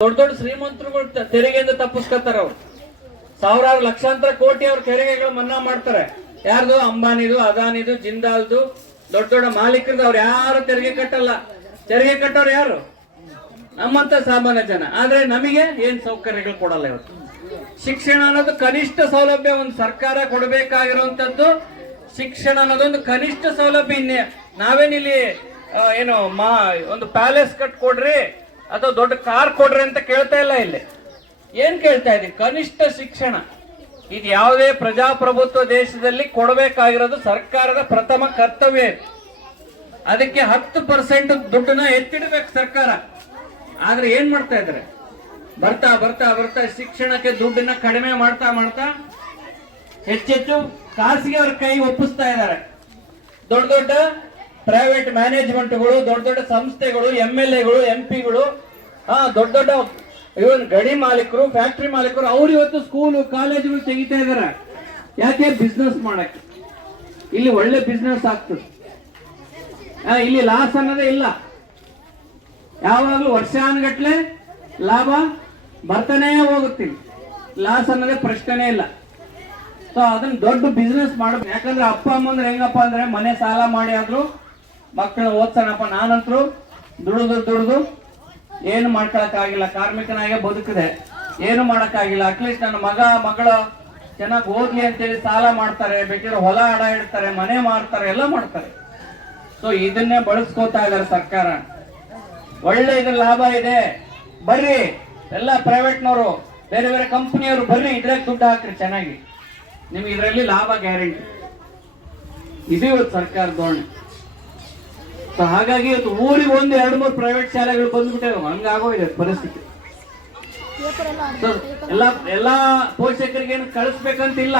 ದೊಡ್ಡ ದೊಡ್ಡ ಶ್ರೀಮಂತರುಗಳು ತೆರಿಗೆಯಿಂದ ತಪ್ಪಿಸ್ಕೊತಾರ. ಅವ್ರು ಸಾವಿರಾರು ಲಕ್ಷಾಂತರ ಕೋಟಿ ಅವ್ರ ತೆರಿಗೆಗಳು ಮನ್ನಾ ಮಾಡ್ತಾರೆ. ಯಾರ್ದು? ಅಂಬಾನಿದು, ಅದಾನಿದು, ಜಿಂದಾಲ್ದು, ದೊಡ್ಡ ದೊಡ್ಡ ಮಾಲೀಕರದು. ಅವ್ರು ಯಾರು ತೆರಿಗೆ ಕಟ್ಟಲ್ಲ. ತೆರಿಗೆ ಕಟ್ಟೋರು ಯಾರು? ನಮ್ಮಂತ ಸಾಮಾನ್ಯ ಜನ. ಆದ್ರೆ ನಮಗೆ ಏನ್ ಸೌಕರ್ಯಗಳು ಕೊಡಲ್ಲ. ಇವತ್ತು ಶಿಕ್ಷಣ ಅನ್ನೋದು ಕನಿಷ್ಠ ಸೌಲಭ್ಯ. ಒಂದು ಸರ್ಕಾರ ಕೊಡಬೇಕಾಗಿರುವಂತದ್ದು ಶಿಕ್ಷಣ ಅನ್ನೋದೊಂದು ಕನಿಷ್ಠ ಸೌಲಭ್ಯ. ಇನ್ನೇ ನಾವೇನಿಲ್ಲಿ ಏನು ಒಂದು ಪ್ಯಾಲೇಸ್ ಕಟ್ ಕೊಡ್ರಿ ಅಥವಾ ದೊಡ್ಡ ಕಾರ್ ಕೊಡ್ರಿ ಅಂತ ಕೇಳ್ತಾ ಇಲ್ಲ. ಇಲ್ಲಿ ಏನ್ ಕೇಳ್ತಾ ಇದೀವಿ? ಕನಿಷ್ಠ ಶಿಕ್ಷಣ. ಇದು ಯಾವುದೇ ಪ್ರಜಾಪ್ರಭುತ್ವ ದೇಶದಲ್ಲಿ ಕೊಡಬೇಕಾಗಿರೋದು ಸರ್ಕಾರದ ಪ್ರಥಮ ಕರ್ತವ್ಯ. ಅದಕ್ಕೆ 10% ದುಡ್ಡನ್ನ ಎತ್ತಿಡ್ಬೇಕು ಸರ್ಕಾರ. ಆದ್ರೆ ಏನ್ ಮಾಡ್ತಾ ಇದಾರೆ? ಬರ್ತಾ ಬರ್ತಾ ಬರ್ತಾ ಶಿಕ್ಷಣಕ್ಕೆ ದುಡ್ಡನ್ನ ಕಡಿಮೆ ಮಾಡ್ತಾ ಮಾಡ್ತಾ ಹೆಚ್ಚೆಚ್ಚು ಖಾಸಗಿ ಅವ್ರ ಕೈ ಒಪ್ಪಿಸ್ತಾ ಇದ್ದಾರೆ. ದೊಡ್ಡ ದೊಡ್ಡ ಪ್ರೈವೇಟ್ ಮ್ಯಾನೇಜ್ಮೆಂಟ್ಗಳು, ದೊಡ್ಡ ದೊಡ್ಡ ಸಂಸ್ಥೆಗಳು, MLAಗಳು, MP ಗಳು, ದೊಡ್ಡ ದೊಡ್ಡ ಇವನ್ ಗಡಿ ಮಾಲೀಕರು, ಫ್ಯಾಕ್ಟರಿ ಮಾಲೀಕರು, ಅವ್ರು ಇವತ್ತು ಸ್ಕೂಲು ಕಾಲೇಜುಗಳು ತೆಗಿತಾ ಇದಾರೆ. ಯಾಕೆ? ಬಿಸ್ನೆಸ್ ಮಾಡಕ್ಕೆ. ಇಲ್ಲಿ ಒಳ್ಳೆ ಬಿಸ್ನೆಸ್ ಆಗ್ತದೆ. ಇಲ್ಲಿ ಲಾಸ್ ಅನ್ನೋದೇ ಇಲ್ಲ. ಯಾವಾಗ್ಲೂ ವರ್ಷಾನುಗಟ್ಲೆ ಲಾಭ ಬರ್ತಾನೇ ಹೋಗುತ್ತೆ. ಲಾಸ್ ಅನ್ನೋದೇ ಪ್ರಶ್ನೆನೇ ಇಲ್ಲ. ಸೊ ಅದನ್ನ ದೊಡ್ಡ ಬಿಸ್ನೆಸ್ ಮಾಡಬೇಕು. ಯಾಕಂದ್ರೆ ಅಪ್ಪ ಅಮ್ಮಂದ್ರೆ ಹೆಂಗಪ್ಪ ಅಂದ್ರೆ ಮನೆ ಸಾಲ ಮಾಡಿ ಆದ್ರೂ ಮಕ್ಕಳು ಓದ್ಸೋಣಪ್ಪ. ನಾನಂತರೂ ದುಡಿದು ಏನು ಮಾಡ್ಕೊಳಕ್ಕಾಗಿಲ್ಲ. ಕಾರ್ಮಿಕನಾಗೆ ಬದುಕಿದೆ, ಏನು ಮಾಡಕ್ಕಾಗಿಲ್ಲ. ಅಟ್ಲೀಸ್ಟ್ ನನ್ನ ಮಗಳು ಚೆನ್ನಾಗಿ ಓದ್ಲಿ ಅಂತೇಳಿ ಸಾಲ ಮಾಡ್ತಾರೆ, ಬೇಕಾದ್ರೆ ಹೊಲ ಅಡ ಇಡ್ತಾರೆ, ಮನೆ ಮಾರ್ತಾರೆ, ಎಲ್ಲ ಮಾಡ್ತಾರೆ. ಸೊ ಇದನ್ನೇ ಬಳಸ್ಕೋತಾ ಇದಾರೆ ಸರ್ಕಾರ. ಒಳ್ಳೆ ಇದ್ರ ಲಾಭ ಇದೆ, ಬರ್ರಿ ಎಲ್ಲ ಪ್ರೈವೇಟ್ನವರು, ಬೇರೆ ಬೇರೆ ಕಂಪನಿಯವರು ಬರ್ರಿ, ಇದ್ರಾಗ ದುಡ್ಡು ಹಾಕ್ರಿ, ಚೆನ್ನಾಗಿ ನಿಮ್ಗೆ ಇದರಲ್ಲಿ ಲಾಭ ಗ್ಯಾರಂಟಿ. ಇದು ಇವತ್ತು ಸರ್ಕಾರ ಧೋರಣೆ. ಸೊ ಹಾಗಾಗಿ ಇವತ್ತು ಊರಿಗೆ 1-2-3 ಪ್ರೈವೇಟ್ ಶಾಲೆಗಳು ಬಂದ್ಬಿಟ್ಟೆ ಹಂಗಾಗೋಗಿದೆ ಪರಿಸ್ಥಿತಿ. ಎಲ್ಲಾ ಪೋಷಕರಿಗೆ ಏನು ಕಳಿಸ್ಬೇಕಂತಿಲ್ಲ.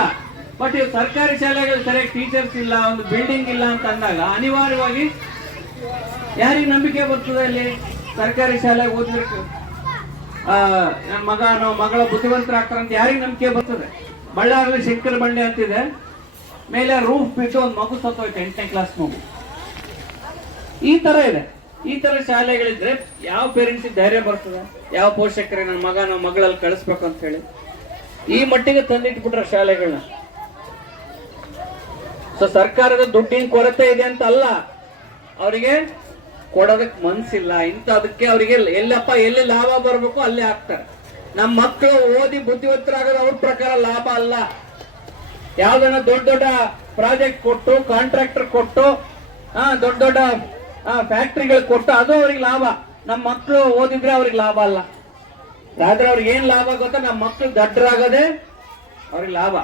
ಬಟ್ ಇವ್ ಸರ್ಕಾರಿ ಶಾಲೆಗಳು ಸರಿಯಾಗಿ ಟೀಚರ್ಸ್ ಇಲ್ಲ, ಒಂದು ಬಿಲ್ಡಿಂಗ್ ಇಲ್ಲ ಅಂತ ಅಂದಾಗ ಅನಿವಾರ್ಯವಾಗಿ ಯಾರಿಗೆ ನಂಬಿಕೆ ಬರ್ತದೆ? ಅಲ್ಲಿ ಸರ್ಕಾರಿ ಶಾಲೆಗೆ ಓದ್ಬೇಕು, ನನ್ನ ಮಗಳ ಬುದ್ಧಿವಂತರಾಗ್ತಾರೆ ಅಂತ ಯಾರಿಗೆ ನಂಬಿಕೆ ಬರ್ತದೆ? ಬಳ್ಳಾರಲ್ಲಿ ಶಂಕರ ಬಂಡೆ ಅಂತಿದೆ, ಮೇಲೆ ರೂಫ್ ಬಿಟ್ಟು ಒಂದು ಮಗು ಸತ್ತೋಯ್ತು, 8ನೇ ಕ್ಲಾಸ್ ಮಗು. ಈ ತರ ಇದೆ. ಈ ತರ ಶಾಲೆಗಳಿದ್ರೆ ಯಾವ ಪೇರೆಂಟ್ಸ್ ಧೈರ್ಯ ಬರ್ತದೆ? ಯಾವ ಪೋಷಕರಿಗೆ ನನ್ನ ಮಗಳಲ್ಲಿ ಕಳಿಸ್ಬೇಕು ಅಂತ ಹೇಳಿ ಈ ಮಟ್ಟಿಗೆ ತಂದಿಟ್ಬಿಟ್ರ ಶಾಲೆಗಳನ್ನ. ಸೊ ಸರ್ಕಾರದ ದುಡ್ಡಿನ ಕೊರತೆ ಇದೆ ಅಂತ ಅಲ್ಲ, ಅವರಿಗೆ ಕೊಡೋದಕ್ಕೆ ಮನ್ಸಿಲ್ಲ. ಇಂಥದಕ್ಕೆ ಅವರಿಗೆ ಎಲ್ಲಿ ಲಾಭ ಬರ್ಬೇಕು ಅಲ್ಲೇ ಹಾಕ್ತಾರೆ. ನಮ್ಮ ಮಕ್ಕಳು ಓದಿ ಬುದ್ಧಿವಂತರಾಗೋದು ಅವ್ರ ಪ್ರಕಾರ ಲಾಭ ಅಲ್ಲ. ಯಾವ್ದನ್ನ ದೊಡ್ಡ ದೊಡ್ಡ ಪ್ರಾಜೆಕ್ಟ್ ಕೊಟ್ಟು, ಕಾಂಟ್ರಾಕ್ಟರ್ ಕೊಟ್ಟು, ದೊಡ್ಡ ದೊಡ್ಡ ಫ್ಯಾಕ್ಟ್ರಿಗಳು ಕೊಟ್ಟು ಅದು ಅವ್ರಿಗೆ ಲಾಭ. ನಮ್ಮ ಮಕ್ಕಳು ಓದಿದ್ರೆ ಅವ್ರಿಗೆ ಲಾಭ ಅಲ್ಲ. ಆದ್ರೆ ಅವ್ರಿಗೆ ಏನ್ ಲಾಭ ಗೊತ್ತಾ? ನಮ್ಮ ಮಕ್ಕಳು ದಡ್ಡರಾಗೋದೇ ಅವ್ರಿಗೆ ಲಾಭ.